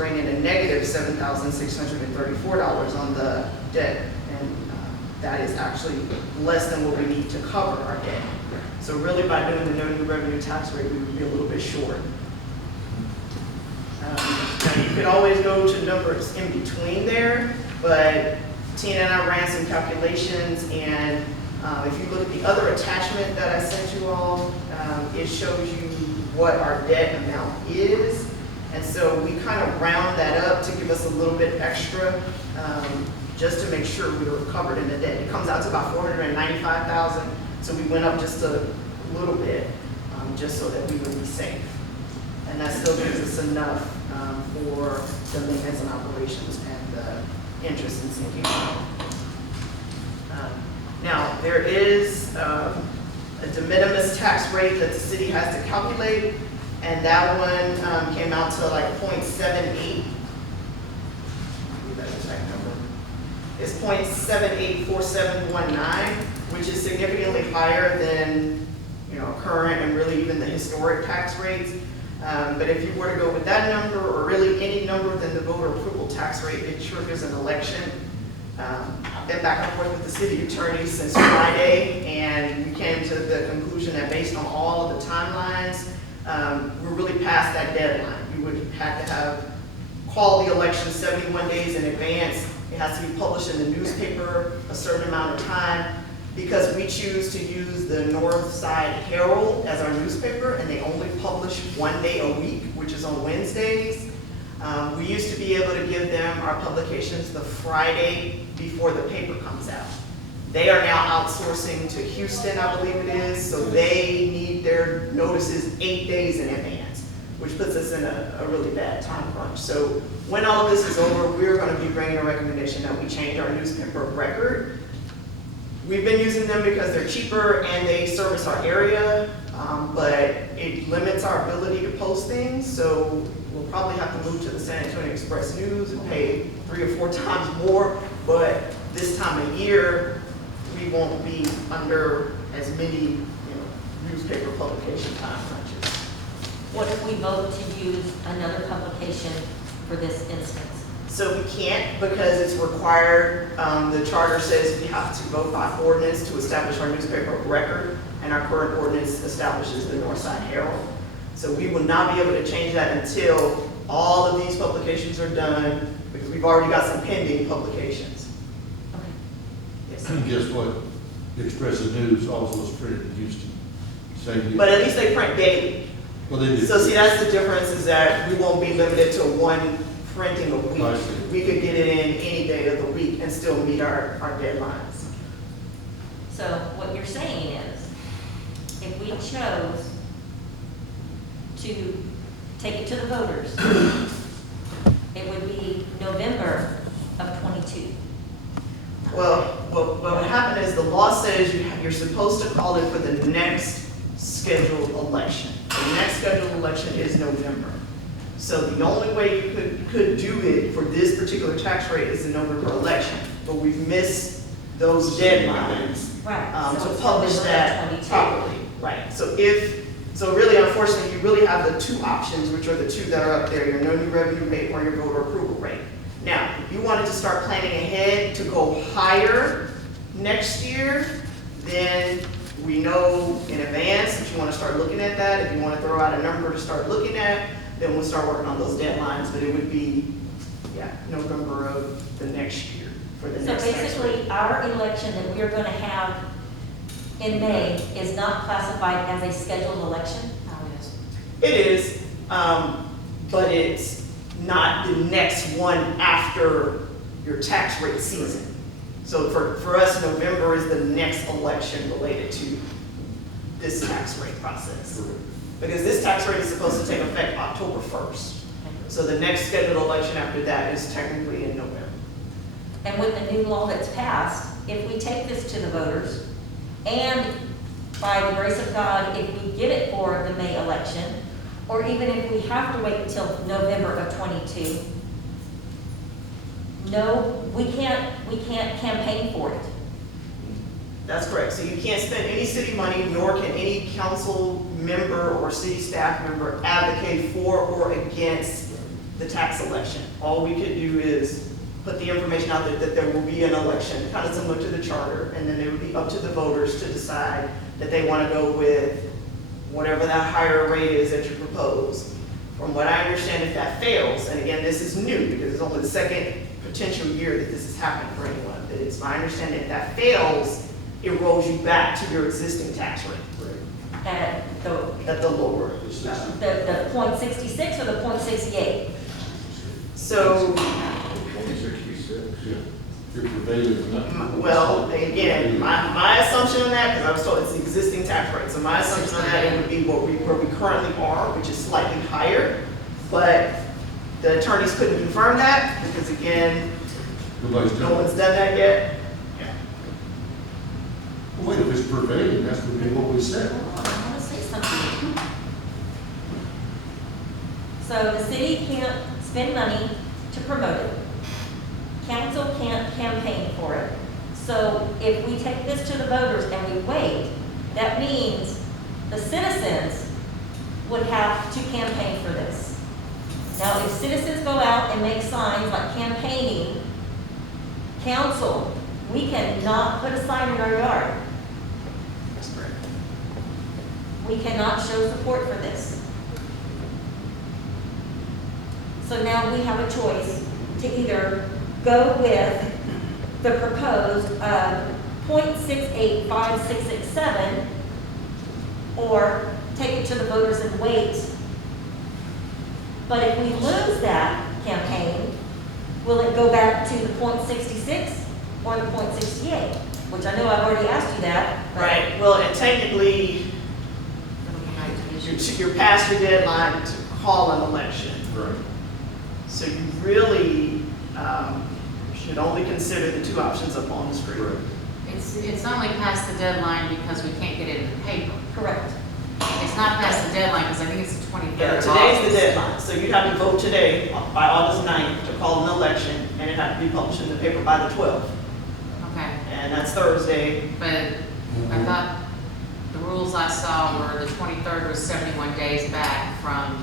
bring in a negative $7,634 on the debt. And that is actually less than what we need to cover our debt. So really by doing the no new revenue tax rate, we would be a little bit short. Now you could always go to numbers in between there, but Tina and I ran some calculations, and if you look at the other attachment that I sent you all, it shows you what our debt amount is. And so we kind of round that up to give us a little bit extra, just to make sure we were covered in the debt. It comes out to about $495,000, so we went up just a little bit, just so that we would be safe. And that still gives us enough for the maintenance and operations and the interest and sinking. Now, there is a de minimis tax rate that the city has to calculate, and that one came out to like 0.78. That exact number. It's 0.784719, which is significantly higher than current and really even the historic tax rates. But if you were to go with that number, or really any number, then the voter approval tax rate, it triggers an election. I've been back and forth with the city attorney since Friday, and we came to the conclusion that based on all of the timelines, we're really past that deadline. We would have to have called the election 71 days in advance. It has to be published in the newspaper a certain amount of time. Because we choose to use the North Side Herald as our newspaper, and they only publish 1 day a week, which is on Wednesdays. We used to be able to give them our publications the Friday before the paper comes out. They are now outsourcing to Houston, I believe it is, so they need their notices 8 days in advance, which puts us in a really bad time crunch. So when all of this is over, we're going to be bringing a recommendation that we change our newspaper of record. We've been using them because they're cheaper and they service our area, but it limits our ability to post things, so we'll probably have to move to the San Antonio Express News and pay 3 or 4 times more, but this time of year, we won't be under as many newspaper publication time crunches. What if we vote to use another publication for this instance? So we can't, because it's required. The charter says we have to vote by ordinance to establish our newspaper of record, and our current ordinance establishes the Northside Herald. So we will not be able to change that until all of these publications are done, because we've already got some pending publications. Okay. Yes. And guess what? Express News also is printed in Houston. Same But at least they print daily. Well, they do. So see, that's the difference, is that we won't be limited to one printing a week. I see. We could get it in any day of the week and still meet our deadlines. So what you're saying is, if we chose to take it to the voters, it would be November of '22. Well, what would happen is the law says you're supposed to call it for the next scheduled election. The next scheduled election is November. So the only way you could do it for this particular tax rate is the November election, but we've missed those deadlines Right. So to it's publish November that 22. properly. Right. So really, unfortunately, you really have the 2 options, which are the 2 that are up there: your no new revenue rate or your voter approval rate. Now, if you wanted to start planning ahead to go higher next year, then we know in advance that you want to start looking at that. If you want to throw out a number to start looking at, then we'll start working on those deadlines, but it would be, November of the next year for the So next tax rate. basically, our election that we are going to have in May is not classified as a scheduled election? It is, but it's not the next one after your tax rate season. So for us, November is the next election related to this tax rate process. Because this tax rate is supposed to take effect October 1st. So the next scheduled election after that is technically in November. And with the new law that's passed, if we take this to the voters, and by the grace of God, if we get it for the May election, or even if we have to wait until November of '22, no, we can't campaign for it. That's correct. So you can't spend any city money, nor can any council member or city staff member advocate for or against the tax election. All we could do is put the information out there that there will be an election, kind of similar to the charter, and then it would be up to the voters to decide that they want to go with whatever that higher rate is that you propose. From what I understand, if that fails, and again, this is new because it's only the second potential year that this has happened for anyone, but it's my understanding if that fails, it rolls you back to your existing tax rate At at the lower. the .66 or the .68? So, Yeah. You're prevailing. well, again, my assumption on that, because I was told it's the existing tax rate, so my assumption on that, it would be where we currently are, which is slightly higher, but the attorneys couldn't confirm that, because again, Nobody's no done one's it. done that yet. Wait, if it's prevailing, that's gonna be what we said. Oh, I want to say something. So the city can't spend money to promote it. Council can't campaign for it. So if we take this to the voters and we wait, that means the citizens would have to campaign for this. Now, if citizens go out and make signs like campaigning, council, we cannot put a sign in our yard. That's correct. We cannot show support for this. So now we have a choice to either go with the proposed .685667 or take it to the voters and wait. But if we lose that campaign, will it go back to the .66 or the .68? Which I know I've already asked you that. but- Right, well, and technically, you're past your deadline to call an election. Right. So you really should only consider the two options up on the screen. Correct. It's only past the deadline because we can't get it in the paper. Correct. It's not past the deadline because I think it's the 23rd Yeah, of today's August. the deadline, so you have to vote today by August 9th to call an election, and it has to be published in the paper by the 12th, Okay, and that's Thursday. but I thought the rules I saw were the 23rd was 71 days back from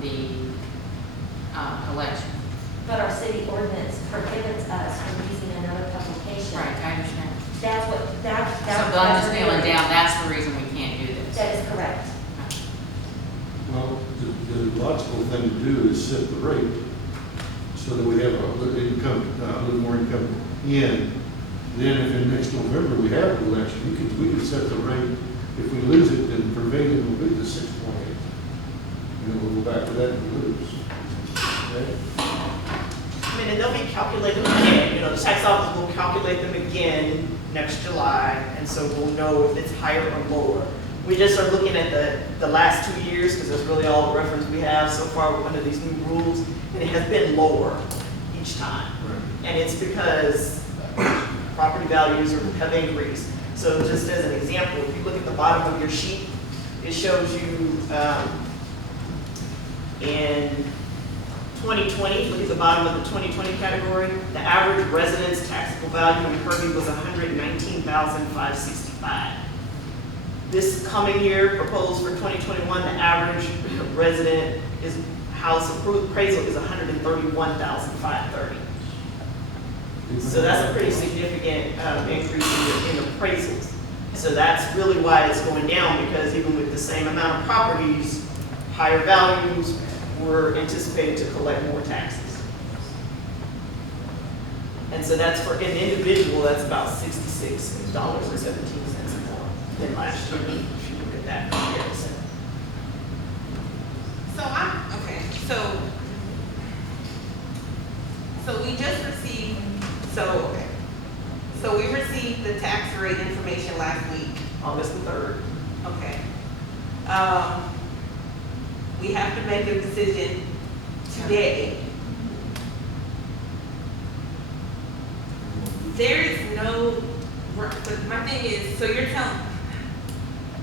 the election. But our city ordinance prohibits us from using another publication. Right, I understand. That's what, that's. So but I'm just nailing down, that's the reason we can't do this. That is correct. Well, the logical thing to do is set the rate so that we have a little income, a little more income in. Then if in next November we have an election, we can set the rate. If we lose it, then prevailing will be the 6.8. And then we'll go back to that and lose. Okay? I mean, and they'll be calculated again, the tax office will calculate them again next July, and so we'll know if it's higher or lower. We just are looking at the last 2 years, because that's really all the reference we have so far under these new rules, and it has been lower each time. Right. And it's because property values have increased. So just as an example, if you look at the bottom of your sheet, it shows you in 2020, look at the bottom of the 2020 category, the average residence taxable value in Kirby was $119,565. This coming year, proposed for 2021, the average resident house appraisal is $131,530. So that's a pretty significant increase in appraisals. So that's really why it's going down, because even with the same amount of properties, higher values, we're anticipated to collect more taxes. And so that's for an individual, that's about $66.17 more than last year, if you look at that comparison. So we just received, so we received the tax rate information last week, August the 3rd. okay. We have to make a decision today. There is no, but my thing is, so you're telling,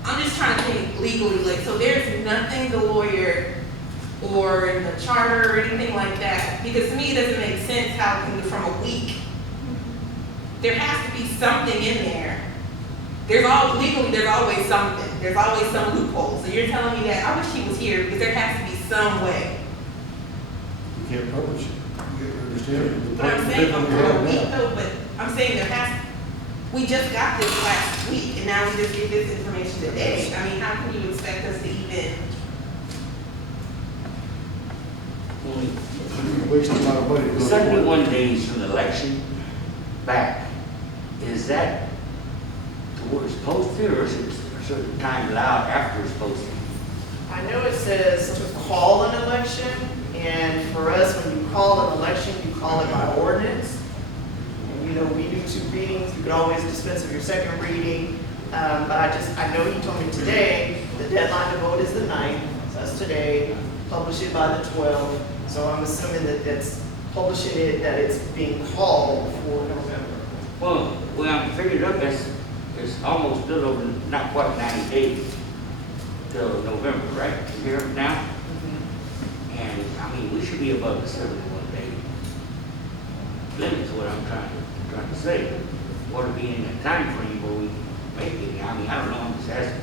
I'm just trying to think legally, like, so there's nothing the lawyer or in the charter or anything like that, because to me, it doesn't make sense how it can go from a week. There has to be something in there. Legally, there's always something. There's always some loophole. So you're telling me that, I wish he was here, because there has to be some way. You can't publish it. You understand? The But I'm public saying, definitely for a have week that. though, but I'm saying we just got this last week, and now we just get this information today. I mean, how can you expect us to even? You waste a lot of money to go to court. 71 days from the election back, is that the word it's posted, or is it a certain time allowed after it's posted? I know it says to call an election, and for us, when you call an election, you call it by ordinance. And you know, we do 2 readings, you can always dispense with your second reading. But I know you told me today, the deadline to vote is the 9th, so that's today, publish it by the 12th. So I'm assuming that that's publishing it, that it's being called for November. Well, I'm figured up, it's almost a little over, not quite 90 days till November, right? From here now? And, I mean, we should be above the 71 day limit, is what I'm trying to say. Or to be in a time frame where we make it, I mean, I don't know, I'm just asking.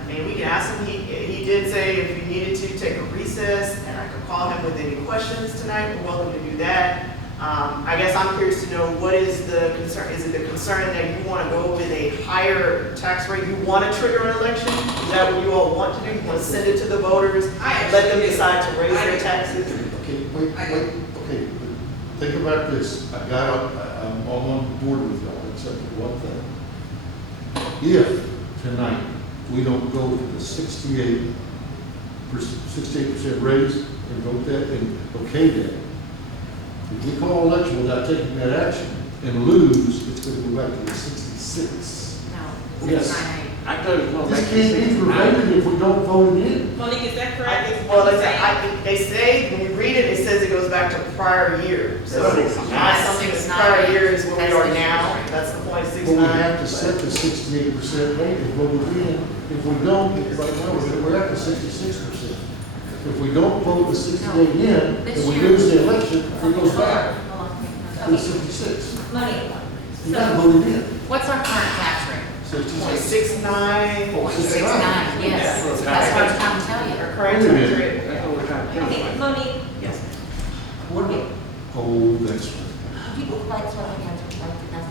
I mean, we can ask him, he did say if we needed to take a recess, and I could call him with any questions tonight, we're willing to do that. I guess I'm curious to know, what is the concern? Is it the concern that you want to go with a higher tax rate? You want to trigger an election? Is that what you all want to do? You want to send it to the voters, and let them decide to raise their taxes? Okay, wait, okay, but think about this. I'm all on board with y'all, except for one thing. If tonight we don't go with the 68% raise and vote that and okay that, if we call election without taking that action and lose, it's going to go back to the 66. No, Yes. 69. I thought it was going This back to can't be 69. prevented if we don't vote it in. Monique, is that I correct? think, well, I think they say, when you read it, it says it goes back to prior year. So That's it's 69. not something that's prior year is where we are now, that's the point, But 69. we have to set the 68% rate and vote it in. If we don't, right now, we're at the 66%. If we don't vote the 68 in, and we lose the election, it goes back to the 66. Money. You gotta vote it in. What's our current tax rate? 69. 69, yes. That's what I was trying to tell you. Our current Wait a tax minute. rate. That's what we're trying to Okay, think. Monique, Yes. What about, oh, that's right. people like what I had to write it down.